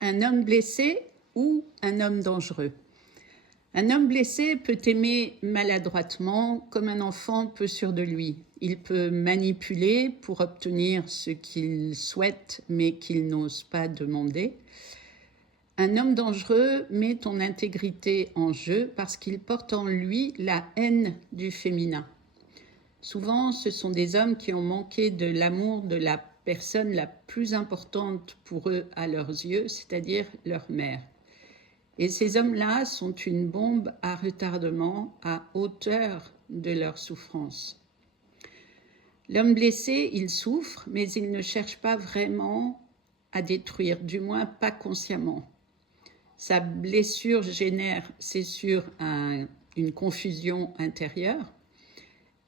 Un homme blessé ou un homme dangereux. Un homme blessé peut aimer maladroitement comme un enfant peu sûr de lui. Il peut manipuler pour obtenir ce qu'il souhaite mais qu'il n'ose pas demander. Un homme dangereux met ton intégrité en jeu parce qu'il porte en lui la haine du féminin. Souvent, ce sont des hommes qui ont manqué de l'amour de la personne la plus importante pour eux à leurs yeux, c'est-à-dire leur mère. Et ces hommes-là sont une bombe à retardement à hauteur de leur souffrance. L'homme blessé, il souffre, mais il ne cherche pas vraiment à détruire, du moins pas consciemment. Sa blessure génère, c'est sûr, une confusion intérieure,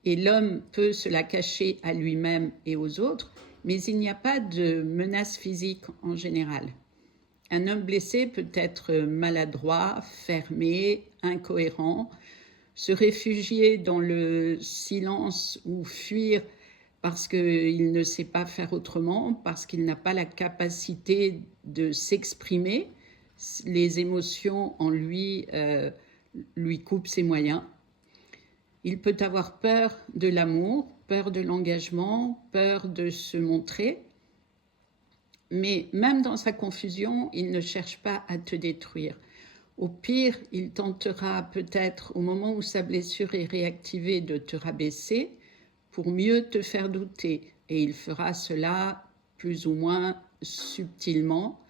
et l'homme peut se la cacher à lui-même et aux autres, mais il n'y a pas de menace physique en général. Un homme blessé peut être maladroit, fermé, incohérent, se réfugier dans le silence ou fuir parce qu'il ne sait pas faire autrement, parce qu'il n'a pas la capacité de s'exprimer. Les émotions en lui lui coupent ses moyens. Il peut avoir peur de l'amour, peur de l'engagement, peur de se montrer. Mais même dans sa confusion, il ne cherche pas à te détruire. Au pire, il tentera peut-être, au moment où sa blessure est réactivée, de te rabaisser pour mieux te faire douter. Et il fera cela plus ou moins subtilement,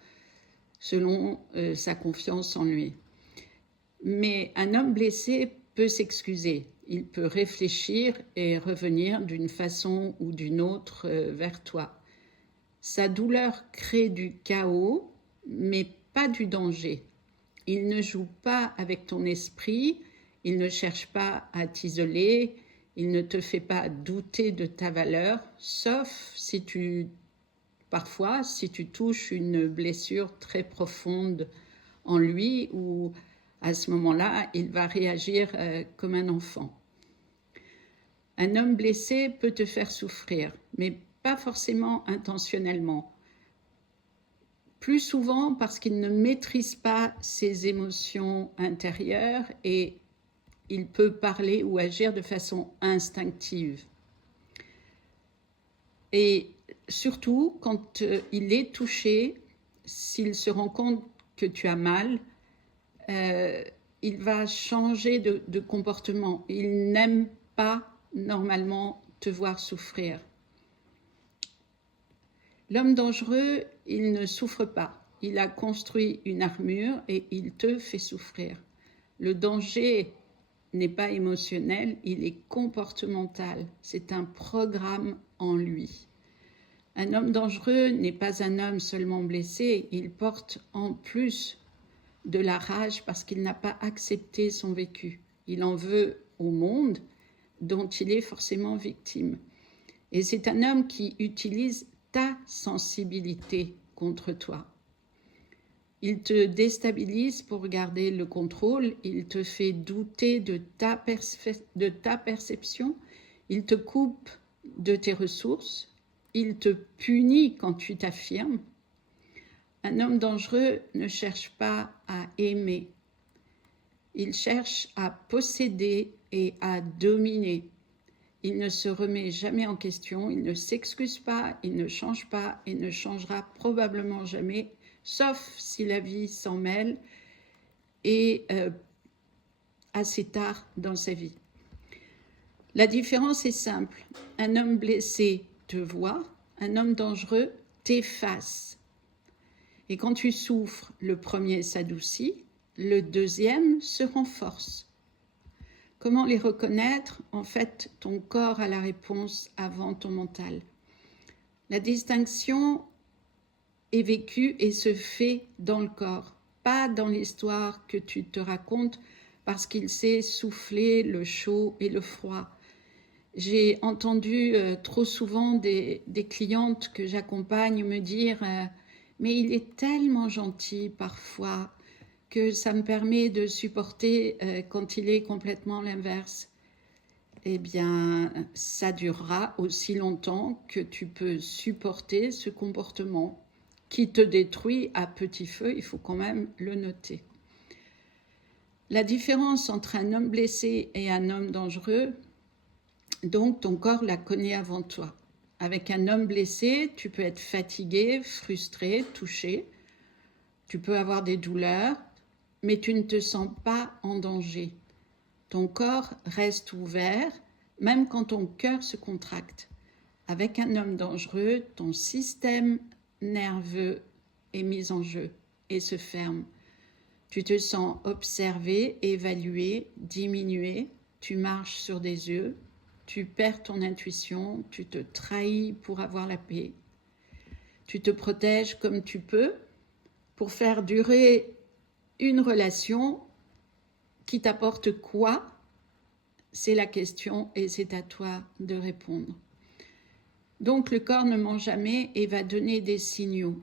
selon sa confiance en lui. Mais un homme blessé peut s'excuser. Il peut réfléchir et revenir d'une façon ou d'une autre vers toi. Sa douleur crée du chaos, mais pas du danger. Il ne joue pas avec ton esprit, il ne cherche pas à t'isoler, il ne te fait pas douter de ta valeur, sauf parfois si tu touches une blessure très profonde en lui, où à ce moment-là, il va réagir comme un enfant. Un homme blessé peut te faire souffrir, mais pas forcément intentionnellement. Plus souvent parce qu'il ne maîtrise pas ses émotions intérieures et il peut parler ou agir de façon instinctive. Et surtout, quand il est touché, s'il se rend compte que tu as mal, il va changer de comportement. Il n'aime pas normalement te voir souffrir. L'homme dangereux, il ne souffre pas. Il a construit une armure et il te fait souffrir. Le danger n'est pas émotionnel, il est comportemental. C'est un programme en lui. Un homme dangereux n'est pas un homme seulement blessé, il porte en plus de la rage parce qu'il n'a pas accepté son vécu. Il en veut au monde dont il est forcément victime. Et c'est un homme qui utilise ta sensibilité contre toi. Il te déstabilise pour garder le contrôle, il te fait douter de ta perception, il te coupe de tes ressources, il te punit quand tu t'affirmes. Un homme dangereux ne cherche pas à aimer, il cherche à posséder et à dominer. Il ne se remet jamais en question, il ne s'excuse pas, il ne change pas et ne changera probablement jamais, sauf si la vie s'en mêle et assez tard dans sa vie. La différence est simple. Un homme blessé te voit, un homme dangereux t'efface. Et quand tu souffres, le premier s'adoucit, le deuxième se renforce. Comment les reconnaître? En fait, ton corps a la réponse avant ton mental. La distinction est vécue et se fait dans le corps, pas dans l'histoire que tu te racontes parce qu'il sait souffler le chaud et le froid. J'ai entendu trop souvent des clientes que j'accompagne me dire « mais il est tellement gentil parfois ». Que ça me permet de supporter quand il est complètement l'inverse. Eh bien, ça durera aussi longtemps que tu peux supporter ce comportement. qui te détruit à petit feu, il faut quand même le noter. La différence entre un homme blessé et un homme dangereux, donc ton corps la connaît avant toi. Avec un homme blessé, tu peux être fatigué, frustré, touché, tu peux avoir des douleurs, mais tu ne te sens pas en danger. Ton corps reste ouvert, même quand ton cœur se contracte. Avec un homme dangereux, ton système nerveux est mis en jeu et se ferme. Tu te sens observé, évalué, diminué, tu marches sur des œufs, tu perds ton intuition, tu te trahis pour avoir la paix. Tu te protèges comme tu peux pour faire durer une relation qui t'apporte quoi? C'est la question et c'est à toi de répondre. Donc le corps ne ment jamais et va donner des signaux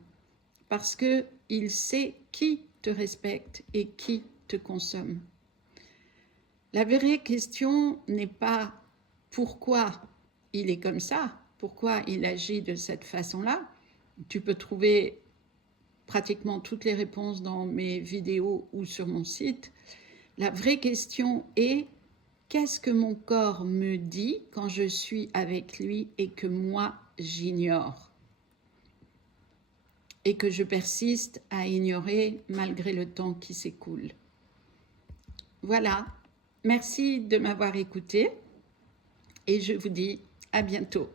parce qu'il sait qui te respecte et qui te consomme. La vraie question n'est pas pourquoi il est comme ça, pourquoi il agit de cette façon-là. Tu peux trouver pratiquement toutes les réponses dans mes vidéos ou sur mon site. La vraie question est qu'est-ce que mon corps me dit quand je suis avec lui et que moi j'ignore et que je persiste à ignorer malgré le temps qui s'écoule. Voilà, merci de m'avoir écouté et je vous dis à bientôt.